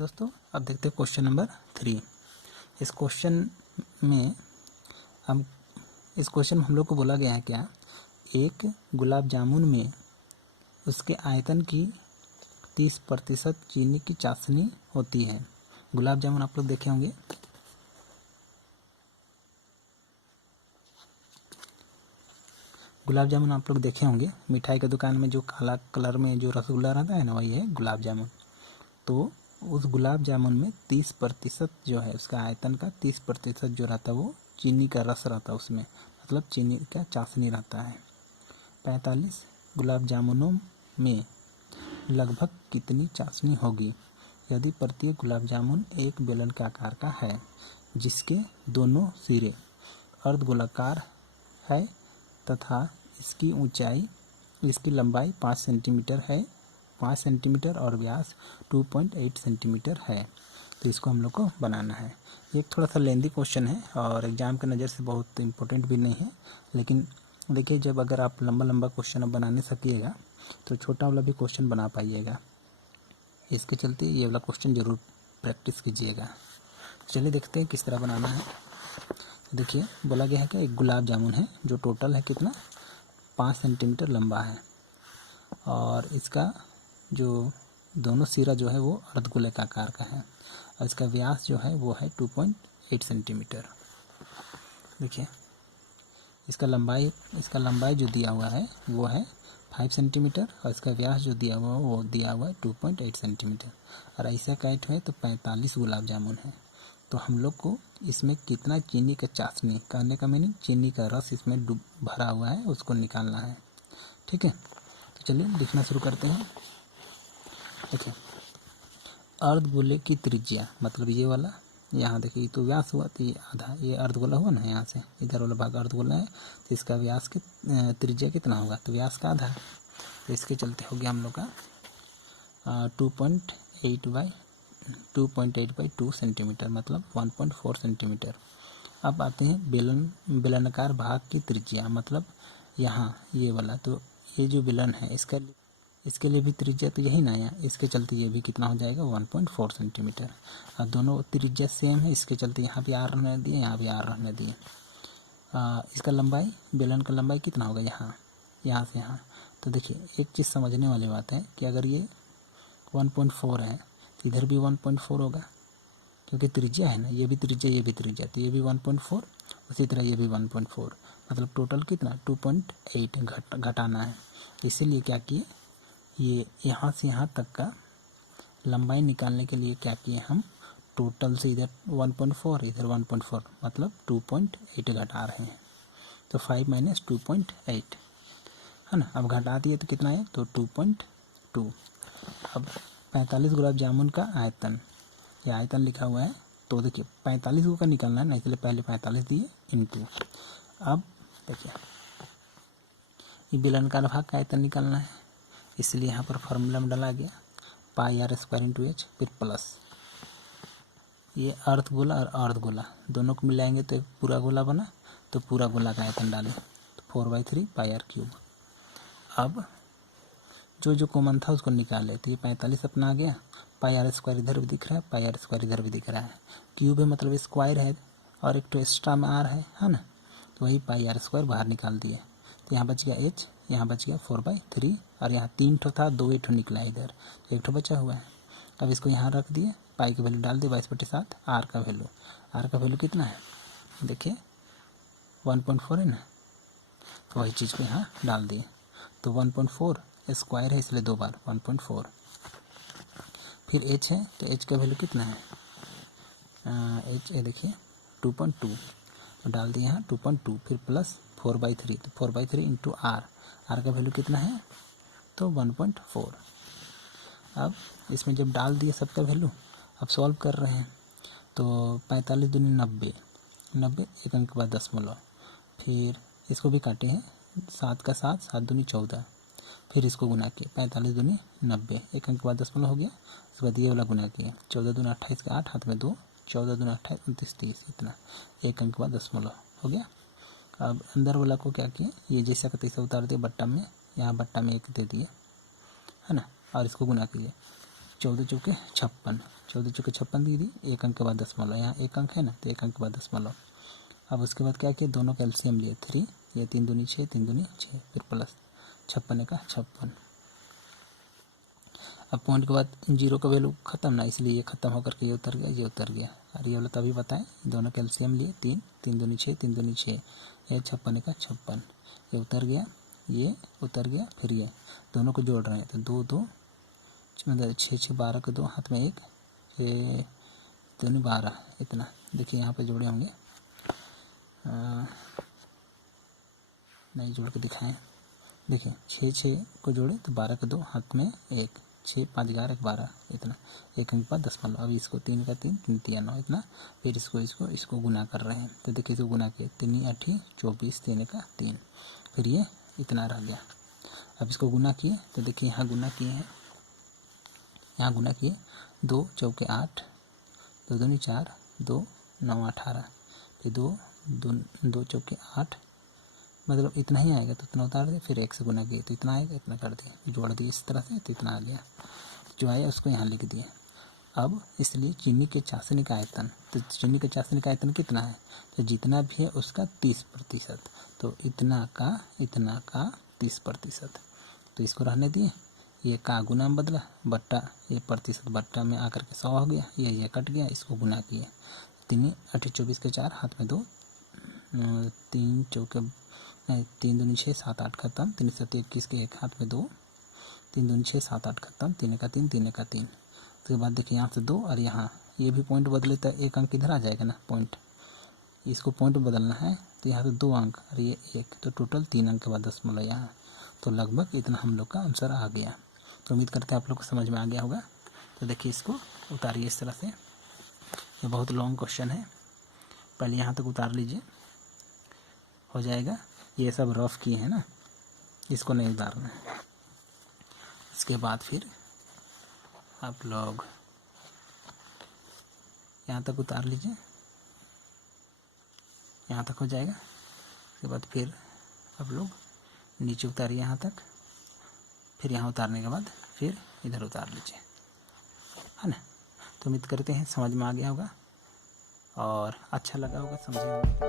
दोस्तों, अब देखते हैं क्वेश्चन नंबर 3। इस क्वेश्चन में हम हम लोग को बोला गया है क्या, एक गुलाब जामुन में उसके आयतन की 30% चीनी की चाशनी होती है। गुलाब जामुन आप लोग देखे होंगे, मिठाई की दुकान में जो काला कलर में जो रसगुल्ला रहता है ना, वही है गुलाब जामुन। तो उस गुलाब जामुन में 30% जो है, उसका आयतन का 30% जो रहता है वो चीनी का रस रहता है उसमें, मतलब चीनी का चाशनी रहता है। 45 गुलाब जामुनों में लगभग कितनी चाशनी होगी यदि प्रत्येक गुलाब जामुन एक बेलन के आकार का है, जिसके दोनों सिरे अर्धगोलाकार है तथा इसकी लंबाई 5 सेंटीमीटर है, 5 सेंटीमीटर और व्यास 2.8 सेंटीमीटर है। तो इसको हम लोग को बनाना है। ये थोड़ा सा लेंदी क्वेश्चन है और एग्जाम के नज़र से बहुत इम्पोर्टेंट भी नहीं है, लेकिन देखिए, जब अगर आप लंबा लंबा क्वेश्चन अब बनाने सकिएगा तो छोटा वाला भी क्वेश्चन बना पाइएगा। इसके चलते ये वाला क्वेश्चन ज़रूर प्रैक्टिस कीजिएगा। चलिए देखते हैं किस तरह बनाना है। देखिए, बोला गया है कि एक गुलाब जामुन है जो टोटल है कितना, 5 सेंटीमीटर लंबा है और इसका जो दोनों सिरा जो है वो अर्धगोले का आकार का है और इसका व्यास जो है वो है 2.8 सेंटीमीटर। देखिए, इसका लंबाई जो दिया हुआ है वो है 5 सेंटीमीटर और इसका व्यास जो दिया हुआ है वो दिया हुआ है 2.8 सेंटीमीटर और ऐसा काट है तो 45 गुलाब जामुन है। तो हम लोग को इसमें कितना चीनी का चाशनी, कहने का मीनिंग चीनी का रस इसमें भरा हुआ है, उसको निकालना है। ठीक है, तो चलिए लिखना शुरू करते हैं। देखिए, अर्धगोले की त्रिज्या मतलब ये वाला, यहाँ देखिए तो व्यास हुआ, तो ये आधा, ये अर्धगोला हुआ ना, यहाँ से इधर वाला भाग अर्धगोला है, तो इसका व्यास की त्रिज्या कितना होगा, तो व्यास का आधा, तो इसके चलते हो गया हम लोग का 2.8/2 सेंटीमीटर मतलब 1.4 सेंटीमीटर। अब आते हैं बेलनाकार भाग की त्रिज्या, मतलब यहाँ ये वाला, तो ये जो बेलन है इसके लिए भी त्रिज्या तो यही ना है, इसके चलते ये भी कितना हो जाएगा 1.4 सेंटीमीटर। और दोनों त्रिज्या सेम है, इसके चलते यहाँ भी आर रहने दिए, यहाँ भी आर रहने दिए। इसका लंबाई, बेलन का लंबाई कितना होगा यहाँ से यहाँ। तो देखिए, एक चीज़ समझने वाली बात है कि अगर ये 1.4 है तो इधर भी 1.4 होगा, क्योंकि त्रिज्या है ना, ये भी त्रिज्या, तो ये भी 1.4, उसी तरह ये भी 1.4, मतलब टोटल कितना 2.8 घटाना है। इसीलिए क्या किए, ये यहाँ से यहाँ तक का लंबाई निकालने के लिए क्या किए हम, टोटल से इधर 1.4 इधर 1.4 मतलब 2.8 घटा रहे हैं। तो 5 - 2.8 है ना। अब घटा दिए तो कितना है, तो 2.2। अब 45 गुलाब जामुन का आयतन, ये आयतन लिखा हुआ है, तो देखिए 45 को का निकालना है ना, इसलिए पहले 45 दिए इंटू। अब देखिए, ये बेलनाकार भाग का आयतन निकालना है, इसलिए यहाँ पर फार्मूला में डाला गया πr² × h, फिर प्लस ये अर्धगोला और अर्धगोला दोनों को मिलाएंगे तो पूरा गोला बना, तो पूरा गोला का आयतन डालें, तो 4/3 πr³। अब जो कॉमन था उसको निकाले, तो ये 45 अपना आ गया, πr² इधर भी दिख रहा है, πr² इधर भी दिख रहा है, क्यूब है मतलब स्क्वायर है और एक तो एक्स्ट्रा में आर है ना, तो वही πr² बाहर निकाल दिए। तो यहाँ बच गया h, यहाँ बच गया 4/3 और यहाँ 3 ठो था, 2 ठो निकला इधर, तो 1 ठो बचा हुआ है। अब इसको यहाँ रख दिए, पाई की वैल्यू डाल दिए 22/7, आर का वैल्यू कितना है, देखिए 1.4 है ना, तो वही चीज़ को यहाँ डाल दिए, तो 1.4 स्क्वायर है इसलिए 2 बार 1.4। फिर h है, तो h का वैल्यू कितना है, h है देखिए 2.2, तो डाल दिए यहाँ 2.2, फिर प्लस 4/3, तो 4/3 इंटू आर का वैल्यू कितना है, तो 1.4। अब इसमें जब डाल दिए सबका वैल्यू, अब सॉल्व कर रहे हैं, तो 45 दूनी 90, 1 अंक के बाद दशमलव, फिर इसको भी काटे हैं, 7 का 7, 7 दूनी 14, फिर इसको गुना किए, 45 दूनी 90, 1 अंक के बाद दशमलव हो गया, उसके बाद ये वाला गुना किए, 14 दूनी 28 का 8, हाथ में 2, 14 दूनी 28, 29, 30, इतना 1 अंक के बाद दशमलव हो गया। अब अंदर वाला को क्या किए, ये जैसा का तैसा उतार दिए बट्टा में, यहाँ बट्टा में 1 दे दिए है ना, और इसको गुना किए, 14 चौके 56, 14 चौके 56 दीदी, एक अंक के बाद दशमलव, यहाँ एक अंक है ना तो एक अंक के बाद दशमलव। अब उसके बाद क्या किया, दोनों का एलसीएम लिए 3, ये 3 दूनी 6, 3 दूनी 6, फिर प्लस 56 का 56। अब पॉइंट के बाद जीरो का वैल्यू खत्म ना, इसलिए ये खत्म होकर के ये उतर गया, ये उतर गया। और ये वाला तभी बताएं, दोनों का एलसीएम लिए 3, 3 दूनी 6, 3 दूनी 6, ये 56 का 56, ये उतर गया, ये उतर गया, फिर ये दोनों को जोड़ रहे हैं तो 2 2 मतलब 6 6 12 के 2, हाथ में 1, 6 दूनी 12, इतना देखिए यहाँ पे जोड़े होंगे, नहीं जोड़ के दिखाएं, देखिए 6 6 को जोड़े तो 12 के 2, हाथ में 1, 6 5 11 12, इतना एक अंक बाद दशमलव। अभी इसको 3 का 3 3 3 9, इतना, फिर इसको गुना कर रहे हैं तो देखिए इसको गुना किए 3 8 24, 3 का 3, फिर ये इतना रह गया। अब इसको गुना किए तो देखिए यहाँ गुना किए हैं, यहाँ गुना किए 2 चौके 8, 2 दूनी 4, 2 9 18, फिर 2 चौके 8, मतलब इतना ही आएगा तो इतना उतार दिया, फिर 1 से गुना किए तो इतना आएगा, इतना कर दिया, जोड़ दिए इस तरह से तो इतना आ गया, जो आया उसको यहाँ लिख दिए। अब इसलिए चीनी के चाशनी का आयतन, तो चीनी के चाशनी का आयतन कितना है, तो जितना भी है उसका 30%, तो इतना का 30%, तो इसको रहने दिए, ये का गुना में बदला, बट्टा ये प्रतिशत बट्टा में आकर के 100 हो गया, ये कट गया, इसको गुना किए 3 8 24 के 4, हाथ में 2, 3 चौके 3 दूनी 6 7 8 खत्म, 3 7 21 के 1, हाथ में 2, 3 दूनी 6 7 8 खत्म, 3 का 3 3 का 3। उसके बाद देखिए यहाँ से 2 और यहाँ ये भी पॉइंट बदले तो एक अंक इधर आ जाएगा ना, पॉइंट, इसको पॉइंट बदलना है तो यहाँ से 2 अंक और ये 1, तो टोटल 3 अंक के बाद दशमलव यहाँ, तो लगभग इतना हम लोग का आंसर आ गया। तो उम्मीद करते हैं आप लोग को समझ में आ गया होगा। तो देखिए इसको उतारिए इस तरह से, ये बहुत लॉन्ग क्वेश्चन है, पहले यहाँ तक उतार लीजिए, हो जाएगा। ये सब रफ किए हैं ना, इसको नहीं उतारना है। इसके बाद फिर आप लोग यहाँ तक उतार लीजिए, यहाँ तक हो जाएगा। उसके बाद फिर आप लोग नीचे उतारिए यहाँ तक, फिर यहाँ उतारने के बाद फिर इधर उतार लीजिए, है ना। तो उम्मीद करते हैं समझ में आ गया होगा और अच्छा लगा होगा, समझे होंगे।